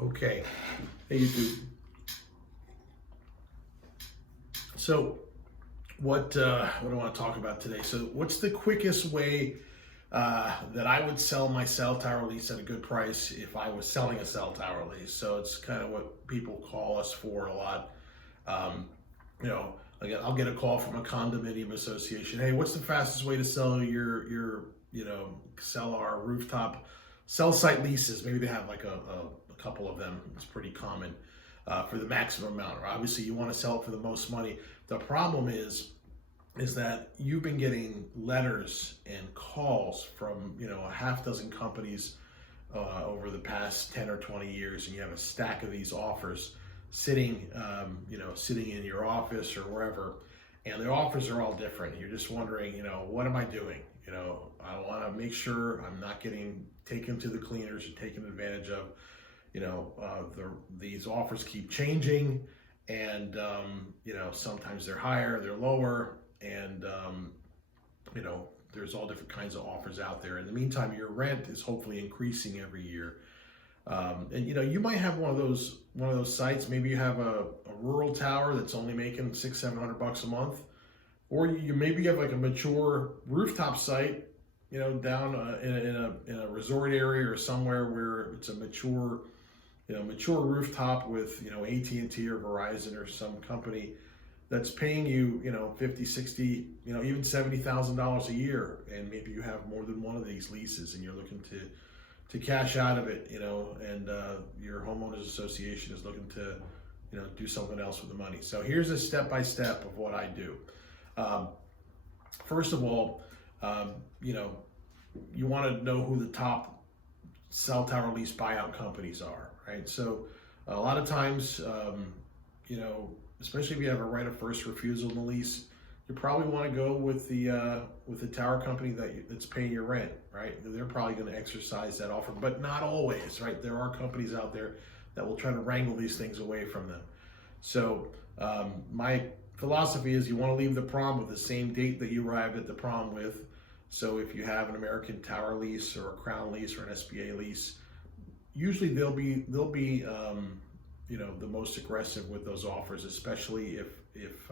Okay. Hey, YouTube. So, what do I want to talk about today? So, what's the quickest way that I would sell my cell tower lease at a good price if I was selling a cell tower lease? So, it's kind of what people call us for a lot. Um, again, I'll get a call from a condominium association. Hey, what's the fastest way to sell sell our rooftop cell site leases? Maybe they have like a couple of them. It's pretty common for the maximum amount. Or obviously, you want to sell it for the most money. The problem is that you've been getting letters and calls from a half dozen companies over the past 10 or 20 years, and you have a stack of these offers sitting sitting in your office or wherever, and the offers are all different. You're just wondering, what am I doing? I want to make sure I'm not getting taken to the cleaners and taken advantage of. These offers keep changing, and sometimes they're higher, they're lower, and there's all different kinds of offers out there. In the meantime, your rent is hopefully increasing every year. And you might have one of those sites. Maybe you have a rural tower that's only making $600-700 a month, or you maybe have like a mature rooftop site, down in a resort area or somewhere where it's a mature rooftop with AT&T or Verizon or some company that's paying you 50, 60, even $70,000 a year, and maybe you have more than one of these leases and you're looking to cash out of it, and your homeowners association is looking to do something else with the money. So here's a step-by-step of what I do. First of all, you want to know who the top cell tower lease buyout companies are, right? So a lot of times, especially if you have a right of first refusal in the lease, you probably want to go with the tower company that's paying your rent, right? They're probably going to exercise that offer, but not always, right? There are companies out there that will try to wrangle these things away from them. So my philosophy is you want to leave the prom with the same date that you arrived at the prom with. So if you have an American Tower lease or a Crown lease or an SBA lease, usually they'll be the most aggressive with those offers, especially if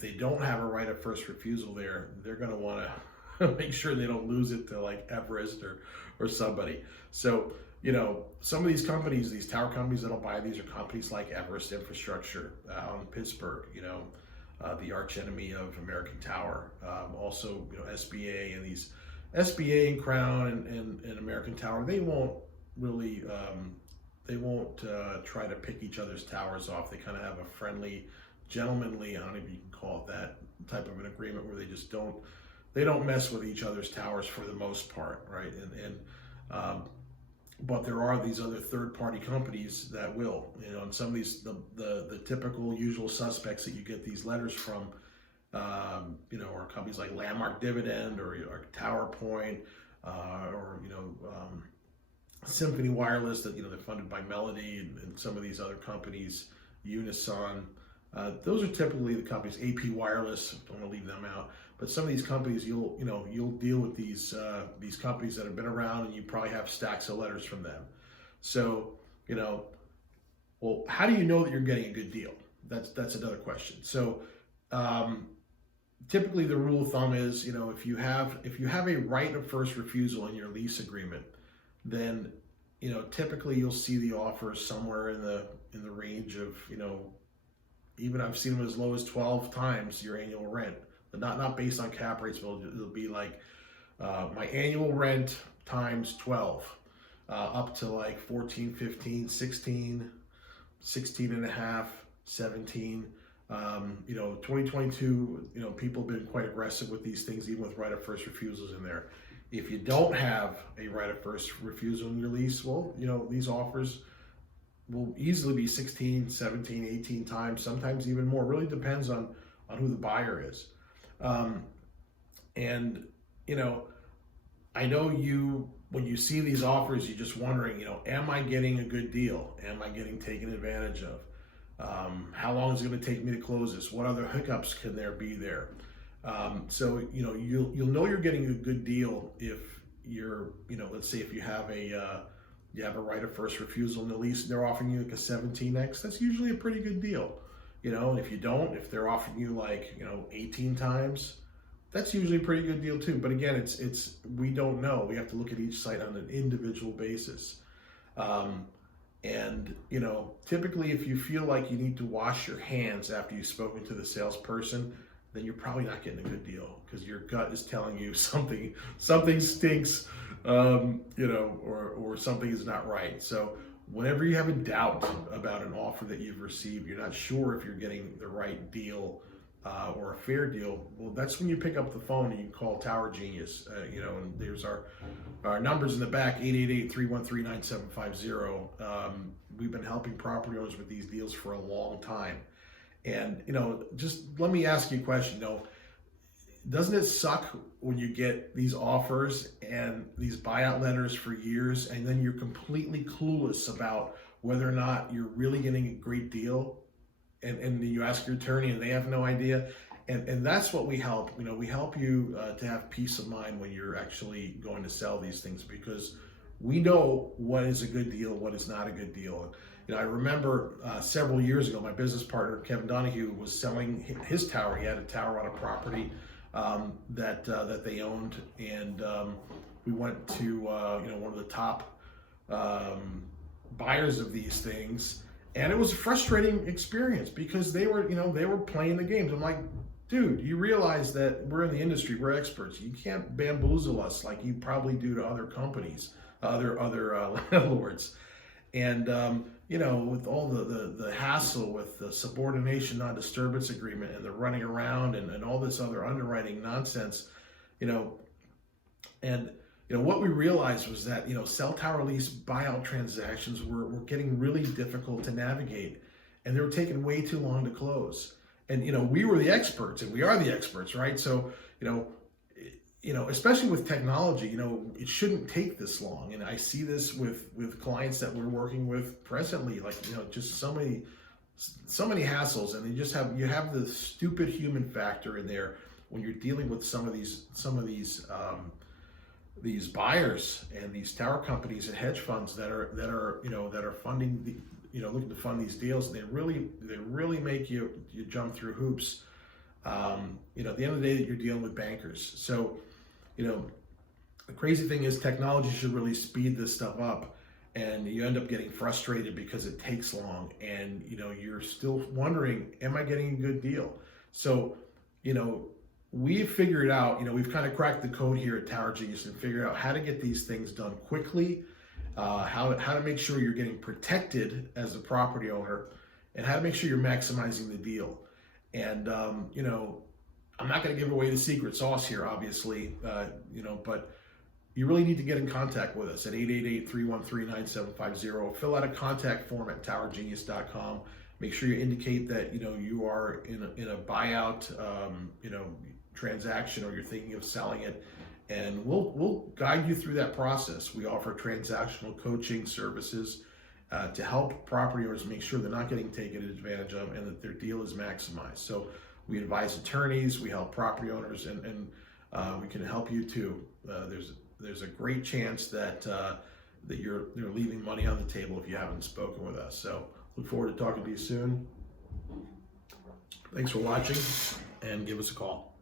they don't have a right of first refusal there. They're going to want to make sure they don't lose it to like Everest or somebody. So some of these companies, these tower companies that'll buy these, are companies like Everest Infrastructure out in Pittsburgh, the arch enemy of American Tower. Also, SBA, and these SBA and Crown and American Tower, they won't really try to pick each other's towers off. They kind of have a friendly, gentlemanly, I don't know if you can call it that, type of an agreement where they don't mess with each other's towers for the most part, right? But there are these other third-party companies that will, and some of these, the typical usual suspects that you get these letters from, are companies like Landmark Dividend or Tower Point, or Symphony Wireless, that they're funded by Melody, and some of these other companies, Unison. Those are typically the companies. AP Wireless, don't want to leave them out. But some of these companies, you'll deal with these companies that have been around, and you probably have stacks of letters from them. So well, how do you know that you're getting a good deal? That's another question. So typically the rule of thumb is, if you have a right of first refusal in your lease agreement, then typically you'll see the offers somewhere in the range of even I've seen them as low as 12 times your annual rent, but not based on cap rates, but it'll be like my annual rent times 12, up to like 14, 15, 16, 16 and a half, 17. 2022, people have been quite aggressive with these things, even with right of first refusals in there. If you don't have a right of first refusal in your lease, well, these offers will easily be 16, 17, 18 times, sometimes even more. Really depends on who the buyer is. I know when you see these offers, you're just wondering, am I getting a good deal? Am I getting taken advantage of? How long is it going to take me to close this? What other hiccups can there be there? So you'll know you're getting a good deal if you're, let's say if you have a you have a right of first refusal in the lease, they're offering you like a 17x, that's usually a pretty good deal. And if you don't, if they're offering you like, 18 times, that's usually a pretty good deal too. But again, it's we don't know. We have to look at each site on an individual basis. And typically if you feel like you need to wash your hands after you've spoken to the salesperson, then you're probably not getting a good deal, because your gut is telling you something stinks, or something is not right. So whenever you have a doubt about an offer that you've received, you're not sure if you're getting the right deal or a fair deal, well, that's when you pick up the phone and you call Tower Genius. And there's our numbers in the back, 888-313-9750. We've been helping property owners with these deals for a long time. And, just let me ask you a question. Doesn't it suck when you get these offers and these buyout letters for years, and then you're completely clueless about whether or not you're really getting a great deal? And you ask your attorney and they have no idea. And that's what we help. We help you to have peace of mind when you're actually going to sell these things, because we know what is a good deal, what is not a good deal. I remember several years ago, my business partner, Kevin Donahue, was selling his tower. He had a tower on a property that they owned. And we went to one of the top buyers of these things. And it was a frustrating experience, because they were playing the games. I'm like, dude, you realize that we're in the industry, we're experts. You can't bamboozle us like you probably do to other companies, other landlords. And with all the hassle with the subordination non-disturbance agreement and the running around and all this other underwriting nonsense, what we realized was that, cell tower lease buyout transactions were getting really difficult to navigate, and they were taking way too long to close. And, we were the experts, and we are the experts, right? So, especially with technology, it shouldn't take this long. And I see this with clients that we're working with presently, like, just so many hassles, and you have the stupid human factor in there when you're dealing with some of these buyers and these tower companies and hedge funds that are funding looking to fund these deals. And they really make you jump through hoops. At the end of the day, you're dealing with bankers. So, the crazy thing is technology should really speed this stuff up, and you end up getting frustrated because it takes long, and you're still wondering, am I getting a good deal? So, we've figured out, we've kind of cracked the code here at Tower Genius and figured out how to get these things done quickly, how to make sure you're getting protected as a property owner, and how to make sure you're maximizing the deal. And, I'm not going to give away the secret sauce here, obviously, but you really need to get in contact with us at 888-313-9750. Fill out a contact form at towergenius.com. Make sure you indicate that, you are in a buyout, transaction, or you're thinking of selling it, and we'll guide you through that process. We offer transactional coaching services to help property owners make sure they're not getting taken advantage of and that their deal is maximized. So we advise attorneys, we help property owners, and we can help you too. There's a great chance that you're leaving money on the table if you haven't spoken with us. So look forward to talking to you soon. Thanks for watching, and give us a call.